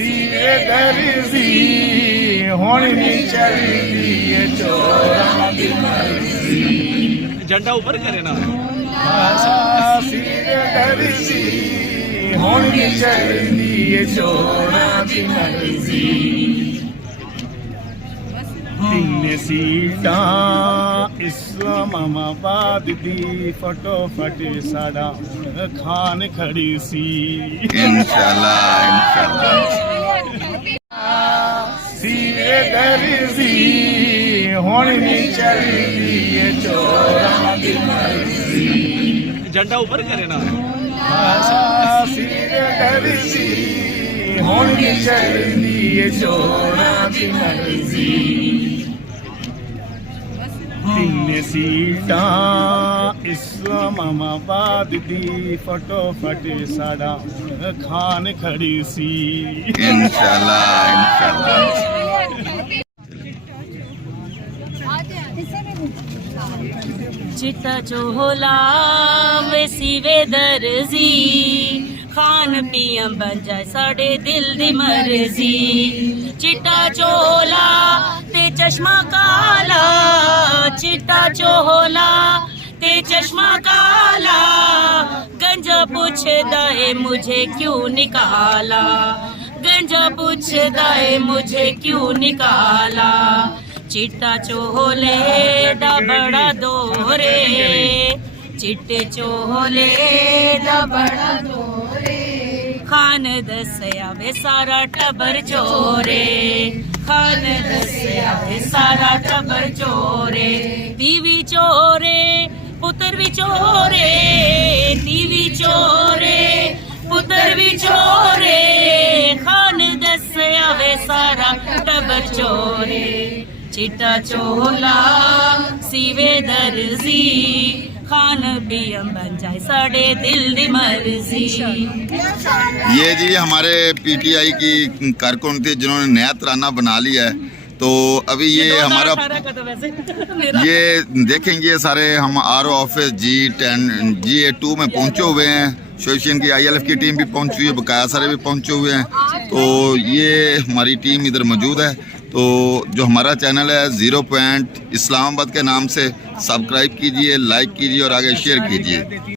ਸੀਰੇ ਦਰਜ਼ੀ ਹੁਣ ਨਹੀਂ ਚੱਲਦੀ ਏ ਚੋਰਾਂ ਦੀ ਮਰਜ਼ੀ। झंडा ऊपर करे ना। ਸੀਰੇ ਦਰਜ਼ੀ ਹੁਣ ਨਹੀਂ ਚੱਲਦੀ ਏ ਚੋਰਾਂ ਦੀ ਮਰਜ਼ੀ। ਤਿੰਨ ਸੀਟਾਂ ਇਸਲਾਮਾਬਾਦ ਦੀ ਫਟੋਫਟ ਸਾਡਾ ਖਾਨ ਖੜੀ ਸੀ। इंशाल्लाह इंशाल्लाह। ਸੀਰੇ ਦਰਜ਼ੀ ਹੁਣ ਨਹੀਂ ਚੱਲਦੀ ਏ ਚੋਰਾਂ ਦੀ ਮਰਜ਼ੀ। झंडा ऊपर करे ना। ਸੀਰੇ ਦਰਜ਼ੀ ਹੁਣ ਨਹੀਂ ਚੱਲਦੀ ਏ ਚੋਰਾਂ ਦੀ ਮਰਜ਼ੀ। ਤਿੰਨ ਸੀਟਾਂ ਇਸਲਾਮਾਬਾਦ ਦੀ ਫਟੋਫਟ ਸਾਡਾ ਖਾਨ ਖੜੀ ਸੀ। इंशाल्लाह इंशाल्लाह। चिट्टा चोला वैसी वे दर्जी खान पिया बन जाए साढ़े दिल दी मर्जी। चिट्टा चोला ते चश्मा काला, चिट्टा चोला ते चश्मा काला, गंजा पूछदा है मुझे क्यों निकाला, गंजा पूछदा है मुझे क्यों निकाला। चिट्टा चोले दा बड़ा दोरे, चिट्टे चोले दा बड़ा दोरे, खान दसया वे सारा टबर चोरे, खान दसया वे सारा टबर चोरे। तीवी चोरे पुत्र भी चोरे, तीवी चोरे पुत्र भी चोरे, खान दसया वे सारा टबर चोरे। चिट्टा चोला सीवे दर्जी खान पियम बन जाए साढ़े दिल दी मर्जी। ये जी हमारे पीटीआई की कारकुन थी जिन्होंने नया तराना बना लिया है। तो अभी ये हमारा ये देखेंगे सारे हम आरओ ऑफिस G10 GA2 में पहुंचे हुए हैं। एसोसिएशन की ILF की टीम भी पहुंची हुई है, बकाया सारे भी पहुंचे हुए हैं। तो ये हमारी टीम इधर मौजूद है। तो जो हमारा चैनल है 0 पॉइंट इस्लामाबाद के नाम से सब्सक्राइब कीजिए, लाइक कीजिए और आगे शेयर कीजिए।